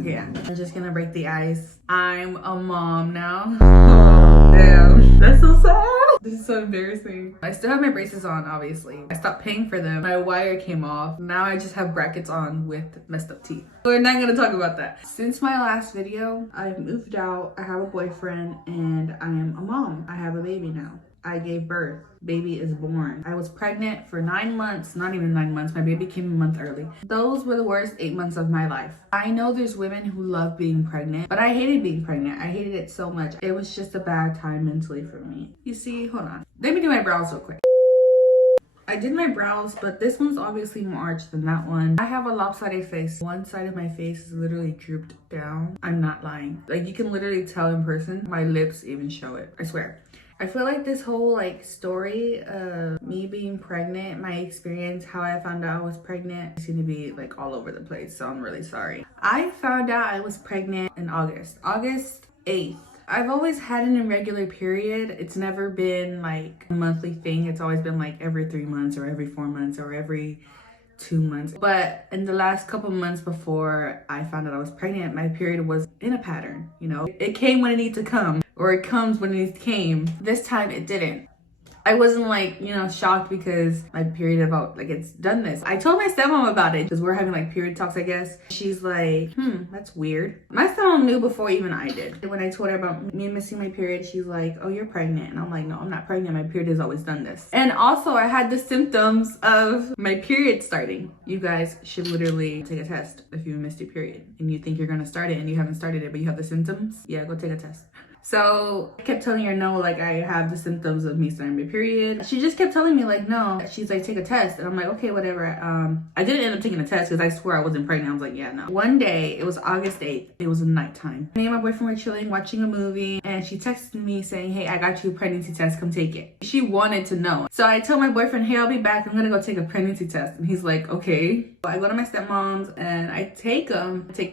Okay, yeah. I'm just gonna break the ice. I'm a mom now. Oh, damn. That's so sad. This is so embarrassing. I still have my braces on, obviously. I stopped paying for them. My wire came off. Now I just have brackets on with messed up teeth. We're not gonna talk about that. Since my last video, I've moved out. I have a boyfriend and I am a mom. I have a baby now. I gave birth. Baby is born. I was pregnant for 9 months, not even 9 months. My baby came a month early. Those were the worst 8 months of my life. I know there's women who love being pregnant, but I hated being pregnant. I hated it so much. It was just a bad time mentally for me. You see, hold on. Let me do my brows real quick. I did my brows, but this one's obviously more arched than that one. I have a lopsided face. One side of my face is literally drooped down. I'm not lying. Like, you can literally tell in person. My lips even show it. I swear. I feel like this whole story of me being pregnant, my experience, how I found out I was pregnant, seemed to be like all over the place, so I'm really sorry. I found out I was pregnant in August 8th. I've always had an irregular period. It's never been like a monthly thing. It's always been like every 3 months or every 4 months or every 2 months. But in the last couple months before I found out I was pregnant, my period was in a pattern, you know? It came when it needed to come, or it comes when it came. This time it didn't. I wasn't like, shocked because my period about it's done this. I told my stepmom about it because we're having like period talks, I guess. She's like, that's weird. My stepmom knew before even I did. When I told her about me missing my period, she's like, oh, you're pregnant. And I'm like, no, I'm not pregnant. My period has always done this. And also I had the symptoms of my period starting. You guys should literally take a test if you missed your period and you think you're gonna start it and you haven't started it, but you have the symptoms. Yeah, go take a test. So I kept telling her no, like I have the symptoms of me starting my period. She just kept telling me like no. She's like, take a test. And I'm like, okay, whatever. I didn't end up taking a test because I swear I wasn't pregnant. I was like, yeah, no. One day, it was August 8th. It was nighttime. Me and my boyfriend were chilling, watching a movie, and she texted me saying, hey, I got you a pregnancy test. Come take it. She wanted to know. So I told my boyfriend, hey, I'll be back. I'm gonna go take a pregnancy test. And he's like, okay. I go to my stepmom's and I take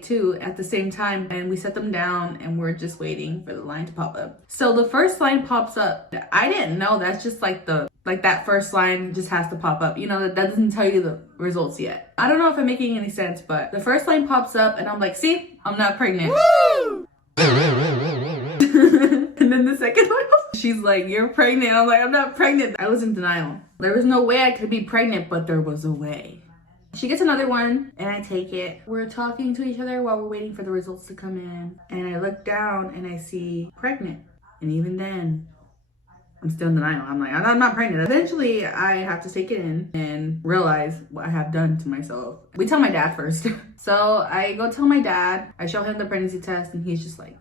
two at the same time, and we set them down and we're just waiting for the line to pop up. So the first line pops up. I didn't know that's just like that first line just has to pop up. That doesn't tell you the results yet. I don't know if I'm making any sense, but the first line pops up and I'm like, see, I'm not pregnant. Woo! And then the second one, she's like, you're pregnant. I'm like, I'm not pregnant. I was in denial. There was no way I could be pregnant, but there was a way. She gets another one and I take it. We're talking to each other while we're waiting for the results to come in. And I look down and I see pregnant. And even then, I'm still in denial. I'm like, I'm not pregnant. Eventually, I have to take it in and realize what I have done to myself. We tell my dad first. So I go tell my dad. I show him the pregnancy test and he's just like,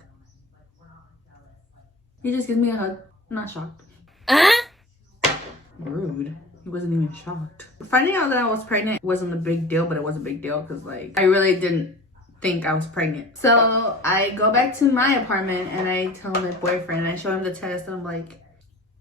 he just gives me a hug. I'm not shocked. Rude. He wasn't even shocked. Finding out that I was pregnant wasn't a big deal, but it was a big deal because I really didn't think I was pregnant. So I go back to my apartment and I tell my boyfriend, I show him the test and I'm like,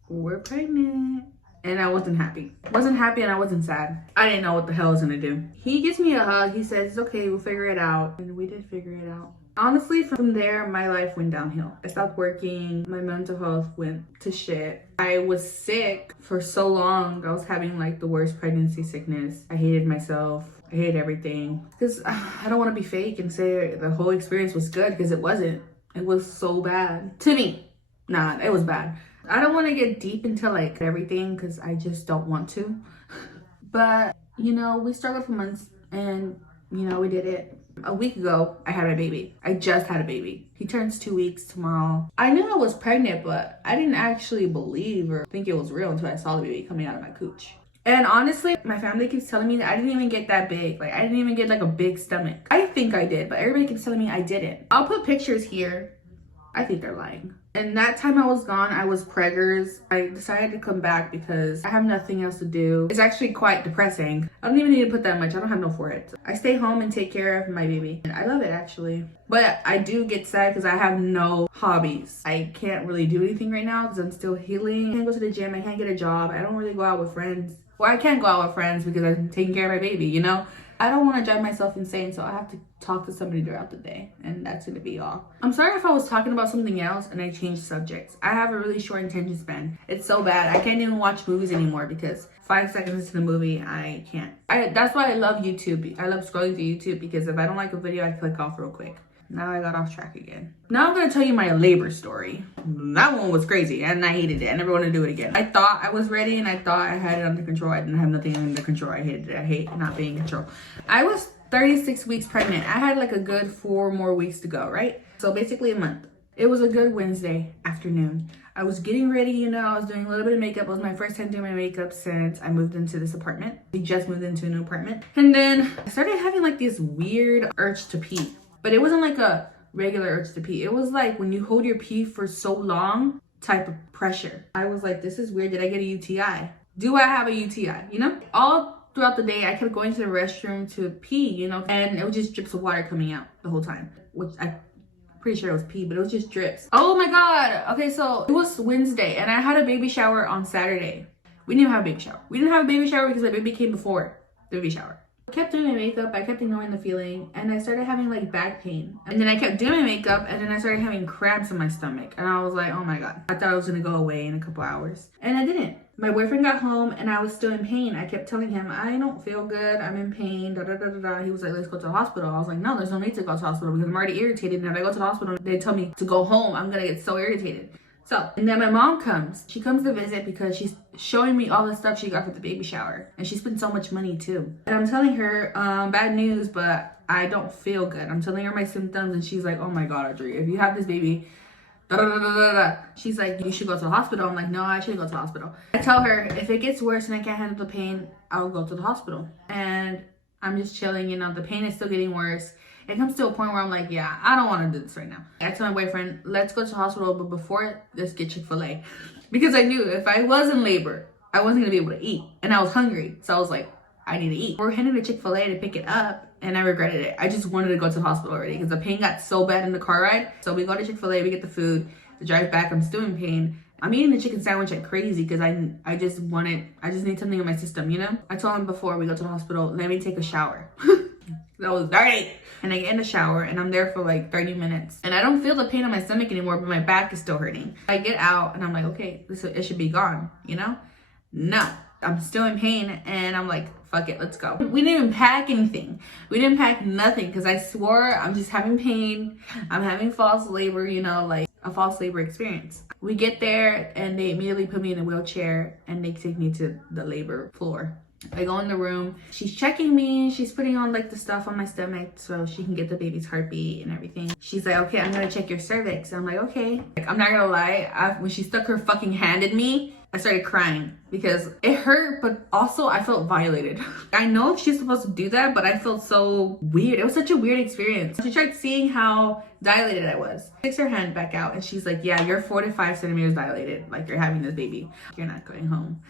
we're pregnant. And I wasn't happy. Wasn't happy and I wasn't sad. I didn't know what the hell I was gonna do. He gives me a hug. He says, it's okay, we'll figure it out. And we did figure it out. Honestly, from there, my life went downhill. I stopped working. My mental health went to shit. I was sick for so long. I was having the worst pregnancy sickness. I hated myself. I hated everything. Because I don't want to be fake and say the whole experience was good because it wasn't. It was so bad. To me. Nah, it was bad. I don't want to get deep into everything because I just don't want to. But, we struggled for months and, we did it. A week ago, I had my baby. I just had a baby. He turns 2 weeks tomorrow. I knew I was pregnant, but I didn't actually believe or think it was real until I saw the baby coming out of my cooch. And honestly, my family keeps telling me that I didn't even get that big. I didn't even get a big stomach. I think I did, but everybody keeps telling me I didn't. I'll put pictures here. I think they're lying. And that time I was gone, I was preggers. I decided to come back because I have nothing else to do. It's actually quite depressing. I don't even need to put that much. I don't have no forehead. I stay home and take care of my baby. And I love it actually. But I do get sad because I have no hobbies. I can't really do anything right now because I'm still healing. I can't go to the gym. I can't get a job. I don't really go out with friends. Well, I can't go out with friends because I'm taking care of my baby, I don't want to drive myself insane, so I have to talk to somebody throughout the day, and that's going to be all. I'm sorry if I was talking about something else and I changed subjects. I have a really short attention span. It's so bad. I can't even watch movies anymore because 5 seconds into the movie, I can't. That's why I love YouTube. I love scrolling through YouTube because if I don't like a video, I click off real quick. Now I got off track again. Now I'm gonna tell you my labor story. That one was crazy and I hated it. I never want to do it again. I thought I was ready and I thought I had it under control. I didn't have nothing under control. I hated it. I hate not being in control. I was 36 weeks pregnant. I had like a good 4 more weeks to go, right? So basically a month. It was a good Wednesday afternoon. I was getting ready, you know, I was doing a little bit of makeup. It was my first time doing my makeup since I moved into this apartment. We just moved into a new apartment. And then I started having like this weird urge to pee. But it wasn't like a regular urge to pee. It was like when you hold your pee for so long type of pressure. I was like, this is weird. Did I get a UTI? Do I have a UTI? You know? All throughout the day, I kept going to the restroom to pee, you know, and it was just drips of water coming out the whole time, which I'm pretty sure it was pee, but it was just drips. Oh my God. Okay, so it was Wednesday and I had a baby shower on Saturday. We didn't have a baby shower. We didn't have a baby shower because the baby came before the baby shower. I kept doing my makeup, I kept ignoring the feeling, and I started having like back pain. And then I kept doing my makeup, and then I started having cramps in my stomach. And I was like, oh my God. I thought it was gonna go away in a couple hours. And I didn't. My boyfriend got home and I was still in pain. I kept telling him, I don't feel good, I'm in pain, da da da da da. He was like, let's go to the hospital. I was like, no, there's no need to go to the hospital because I'm already irritated. And if I go to the hospital, they tell me to go home, I'm gonna get so irritated. So, and then my mom comes. She comes to visit because she's showing me all the stuff she got for the baby shower. And she spent so much money too. And I'm telling her, bad news, but I don't feel good. I'm telling her my symptoms and she's like, oh my God, Audrey, if you have this baby, da da da da da da. She's like, you should go to the hospital. I'm like, no, I shouldn't go to the hospital. I tell her, if it gets worse and I can't handle the pain, I'll go to the hospital. And I'm just chilling, you know, the pain is still getting worse. It comes to a point where I'm like, yeah, I don't want to do this right now. I told my boyfriend, let's go to the hospital, but before, let's get Chick-fil-A. Because I knew if I was in labor, I wasn't going to be able to eat. And I was hungry. So I was like, I need to eat. We're heading to Chick-fil-A to pick it up. And I regretted it. I just wanted to go to the hospital already because the pain got so bad in the car ride. So we go to Chick-fil-A, we get the food. The drive back, I'm still in pain. I'm eating the chicken sandwich like crazy because I just need something in my system, you know? I told him before we go to the hospital, let me take a shower. That was dirty. And I get in the shower and I'm there for like 30 minutes. And I don't feel the pain on my stomach anymore, but my back is still hurting. I get out and I'm like, okay, it should be gone, you know? No, I'm still in pain and I'm like, fuck it, let's go. We didn't even pack anything. We didn't pack nothing because I swore I'm just having pain. I'm having false labor, you know, like a false labor experience. We get there and they immediately put me in a wheelchair and they take me to the labor floor. I go in the room, she's checking me, she's putting on like the stuff on my stomach so she can get the baby's heartbeat and everything. She's like, okay, I'm gonna check your cervix. I'm like, okay. Like, I'm not gonna lie, when she stuck her fucking hand in me, I started crying because it hurt, but also I felt violated. I know she's supposed to do that, but I felt so weird. It was such a weird experience. She tried seeing how dilated I was. Takes her hand back out and she's like, yeah, you're 4 to 5 centimeters dilated. Like you're having this baby. You're not going home.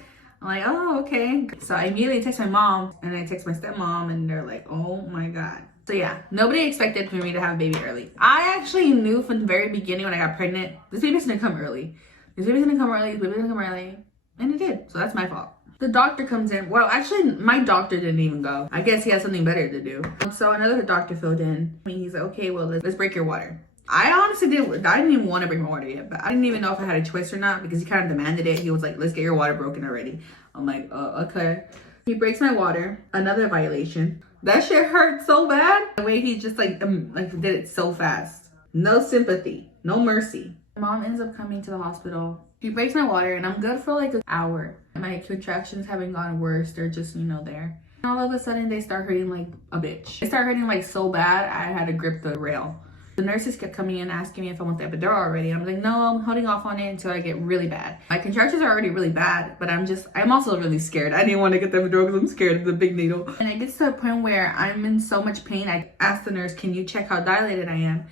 I'm like, oh, okay. So I immediately text my mom and I text my stepmom and they're like, oh my God. So yeah, nobody expected for me to have a baby early. I actually knew from the very beginning when I got pregnant, this baby's gonna come early. This baby's gonna come early, this baby's gonna come early. And it did, so that's my fault. The doctor comes in. Well, actually, my doctor didn't even go. I guess he had something better to do. So another doctor filled in. He's like, okay, well, let's break your water. I honestly didn't even want to bring my water yet, but I didn't even know if I had a choice or not because he kind of demanded it. He was like, let's get your water broken already. I'm like, okay. He breaks my water, another violation. That shit hurt so bad. The way he just like did it so fast. No sympathy, no mercy. My mom ends up coming to the hospital. He breaks my water and I'm good for like an hour. My contractions haven't gotten worse. They're just, you know, there. And all of a sudden they start hurting like a bitch. They start hurting like so bad I had to grip the rail. The nurses kept coming in asking me if I want the epidural already. I'm like, no, I'm holding off on it until I get really bad. My contractions are already really bad, but I'm also really scared. I didn't want to get the epidural because I'm scared of the big needle. And it gets to a point where I'm in so much pain. I asked the nurse, can you check how dilated I am?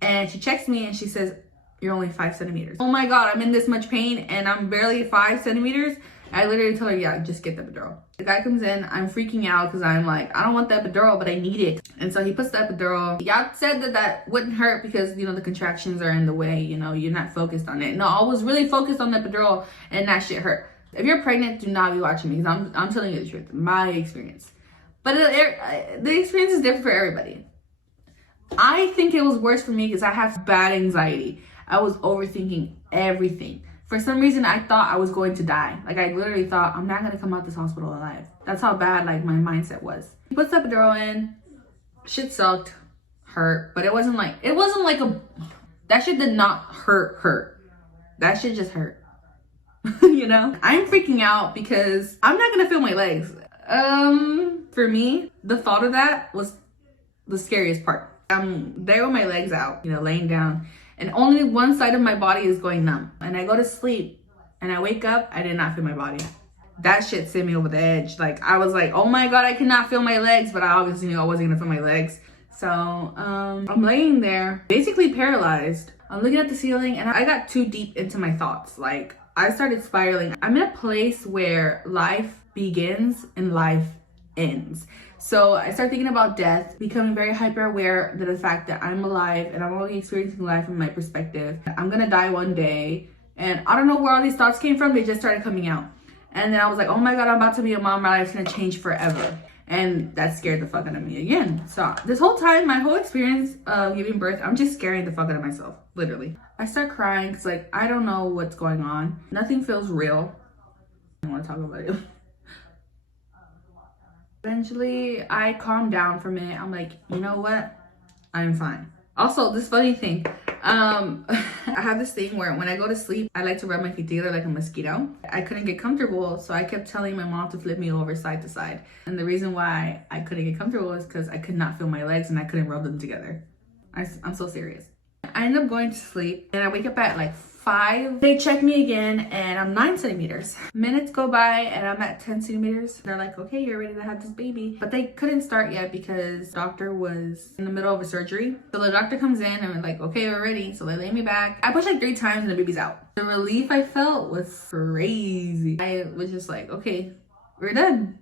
And she checks me and she says, you're only 5 centimeters. Oh my God, I'm in this much pain and I'm barely 5 centimeters. I literally tell her, yeah, just get the epidural. The guy comes in, I'm freaking out because I'm like, I don't want the epidural, but I need it. And so he puts the epidural. Y'all said that wouldn't hurt because, you know, the contractions are in the way, you know, you're not focused on it. No, I was really focused on the epidural and that shit hurt. If you're pregnant, do not be watching me because I'm telling you the truth, my experience. But the experience is different for everybody. I think it was worse for me because I have bad anxiety. I was overthinking everything. For some reason, I thought I was going to die. Like, I literally thought, I'm not going to come out this hospital alive. That's how bad, like, my mindset was. He puts the epidural in. Shit sucked. hurt, but it wasn't like a, that shit did not hurt. That shit just hurt. You know? I'm freaking out because I'm not gonna feel my legs. For me, the thought of that was the scariest part. I'm there with my legs out, you know, laying down, and only one side of my body is going numb. And I go to sleep and I wake up, I did not feel my body. That shit sent me over the edge. Like, I was like, oh my God, I cannot feel my legs, but I obviously knew I wasn't gonna feel my legs. So, I'm laying there, basically paralyzed. I'm looking at the ceiling and I got too deep into my thoughts. Like, I started spiraling. I'm in a place where life begins and life ends. So I started thinking about death, becoming very hyper aware of the fact that I'm alive and I'm only experiencing life from my perspective. I'm gonna die one day. And I don't know where all these thoughts came from. They just started coming out. And then I was like, oh my God, I'm about to be a mom. My life's gonna change forever. And that scared the fuck out of me again. So this whole time, my whole experience of giving birth, I'm just scaring the fuck out of myself, literally. I start crying because, like, I don't know what's going on. Nothing feels real. I don't want to talk about it. Eventually, I calmed down for a minute. I'm like, you know what? I'm fine. Also, this funny thing, I have this thing where when I go to sleep, I like to rub my feet together like a mosquito. I couldn't get comfortable, so I kept telling my mom to flip me over side to side. And the reason why I couldn't get comfortable is because I could not feel my legs and I couldn't rub them together. I'm so serious. I end up going to sleep and I wake up at like 5. They check me again and I'm 9 centimeters. Minutes go by and I'm at 10 centimeters. They're like, okay, you're ready to have this baby. But they couldn't start yet because the doctor was in the middle of a surgery. So the doctor comes in and we're like, okay, we're ready. So they lay me back. I push like 3 times and the baby's out. The relief I felt was crazy. I was just like, okay, we're done.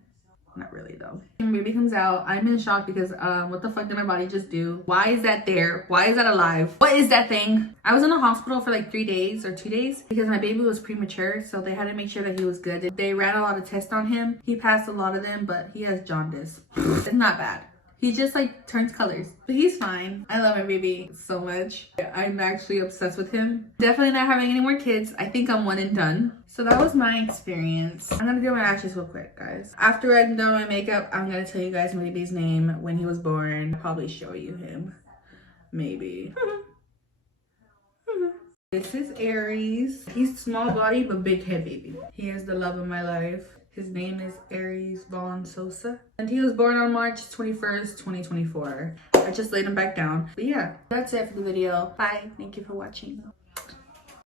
Not really though. When baby comes out, I'm in shock because what the fuck did my body just do? Why is that there? Why is that alive? What is that thing? I was in the hospital for like 3 days or 2 days because my baby was premature, so they had to make sure that he was good. They ran a lot of tests on him. He passed a lot of them, but he has jaundice. It's not bad. He just like turns colors, but he's fine. I love my baby so much. I'm actually obsessed with him. Definitely not having any more kids. I think I'm one and done. So that was my experience. I'm gonna do my lashes real quick, guys. After I'm done my makeup, I'm gonna tell you guys my baby's name, when he was born. I'll probably show you him, maybe. This is Aries. He's small body, but big head baby. He is the love of my life. His name is Aries Vaughn Sosa. And he was born on March 21st, 2024. I just laid him back down. But yeah, that's it for the video. Bye. Thank you for watching.